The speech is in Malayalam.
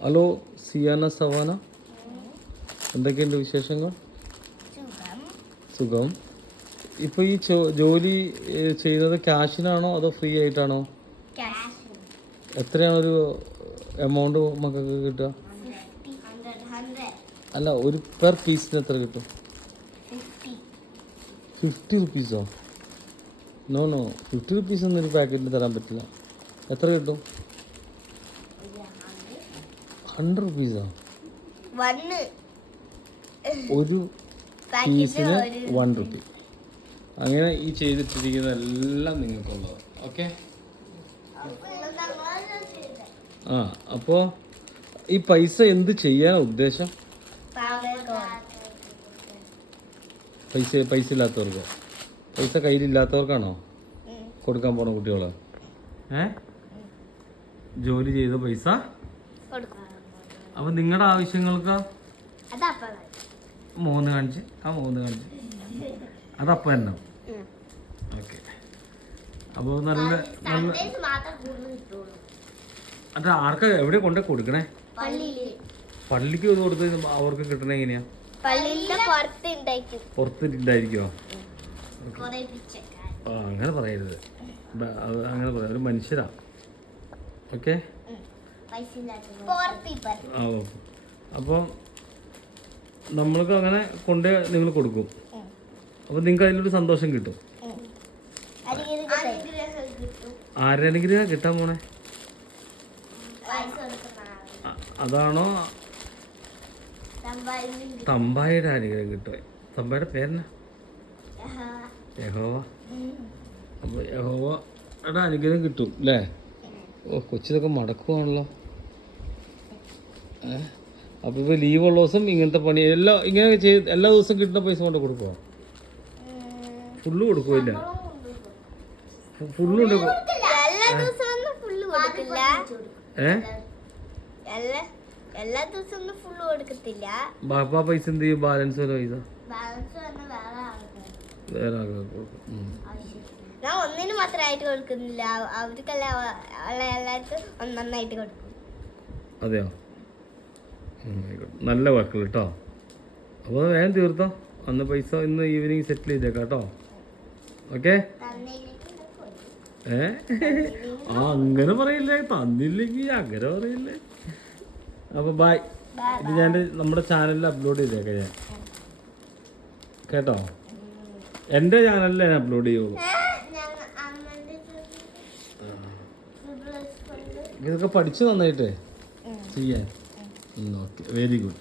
ഹലോ സിയാന സവാന, എന്തൊക്കെയുണ്ട് വിശേഷങ്ങൾ? സുഖം. ഇപ്പോൾ ഈ ജോലി ചെയ്യുന്നത് ക്യാഷിനാണോ അതോ ഫ്രീ ആയിട്ടാണോ? എത്രയാണ് ഒരു എമൗണ്ട് മക്കൾക്ക് കിട്ടുക? അല്ല, ഒരു പെർ പീസിന് എത്ര കിട്ടും? 50 റുപ്പീസോ? നോ 50 റുപ്പീസ് ഒന്നും ഒരു പാക്കറ്റിന് തരാൻ പറ്റില്ല. എത്ര കിട്ടും? 100 റുപ്പീസോ? ഒരു പീസിന് 1 റുപ്പി. അങ്ങനെ ഈ ചെയ്തിട്ടിരിക്കുന്ന എല്ലാം നിങ്ങൾക്കുള്ളത്. ഓക്കെ. അപ്പോൾ ഈ പൈസ എന്ത് ചെയ്യാൻ ഉദ്ദേശം? പൈസ ഇല്ലാത്തവർക്കോ? പൈസ കയ്യിലില്ലാത്തവർക്കാണോ കൊടുക്കാൻ പോണ കുട്ടികള്? ജോലി ചെയ്ത പൈസ അപ്പൊ നിങ്ങളുടെ ആവശ്യങ്ങൾക്ക് 3 കാണിച്ച് അതപ്പം തന്നെ. ഓക്കെ. അപ്പോൾ നല്ല അത് ആർക്കാ എവിടെ കൊണ്ടേ കൊടുക്കണേ? പള്ളിക്ക് കൊടുത്ത് അവർക്ക് കിട്ടണേ എങ്ങനെയാ? പുറത്തിട്ടുണ്ടായിരിക്കോ? അങ്ങനെ പറയരുത്. അങ്ങനെ പറയാം, ഒരു മനുഷ്യരാ. ഓക്കെ. അപ്പോൾ നമ്മൾക്ക് അങ്ങനെ കൊണ്ടേ നിങ്ങൾ കൊടുക്കും. അപ്പോൾ നിങ്ങൾക്ക് അതിലൊരു സന്തോഷം കിട്ടും. ആരുടെ അനുഗ്രഹം കിട്ടാൻ പോണേ? അതാണോ തമ്പായിയുടെ അനുഗ്രഹം കിട്ടുക? തമ്പായുടെ പേരെന്നാ? യഹോവ. അപ്പോൾ യഹോവയുടെ അനുഗ്രഹം കിട്ടും അല്ലേ? ഓ, കൊച്ചിതൊക്കെ മടക്കുവാണല്ലോ. അപ്പോൾ ഇപ്പോൾ ലീവുള്ള ദിവസം ഇങ്ങനത്തെ പണി എല്ലാം ഇങ്ങനെ ചെയ്ത് എല്ലാ ദിവസവും കിട്ടുന്ന പൈസ കൊണ്ട് കൊടുക്കുമോ? ഫുള്ള് കൊടുക്കില്ല. ഫുള്ള് ബാപ്പാ പൈസ എന്ത് ചെയ്യും? ബാലൻസ് വല്ല പൈസ വേറെ ഒന്നിനും മാത്രമായിട്ട് കൊടുക്കുന്നില്ല, അവർക്കെല്ലാവർക്കും കൊടുക്കും. അതെയോ? നല്ല വർക്കുകൾ കേട്ടോ. അപ്പോൾ വേഗം തീർത്തോ. അന്ന് പൈസ ഇന്ന് ഈവനിങ് സെറ്റിൽ ചെയ്തേക്കാം കേട്ടോ. ഓക്കെ. അങ്ങനെ പറയില്ലേ, തന്നില്ലെങ്കിൽ അങ്ങനെ പറയില്ലേ. അപ്പോൾ ബൈ. ഇത് ഞാൻ നമ്മുടെ ചാനലിൽ അപ്ലോഡ് ചെയ്തേക്കാം ഞാൻ, കേട്ടോ. എൻ്റെ ചാനലിൽ ഞാൻ അപ്ലോഡ് ചെയ്യുള്ളൂ. ഇതൊക്കെ പഠിച്ചു നന്നായിട്ടേ ചെയ്യാൻ. Okay, very good.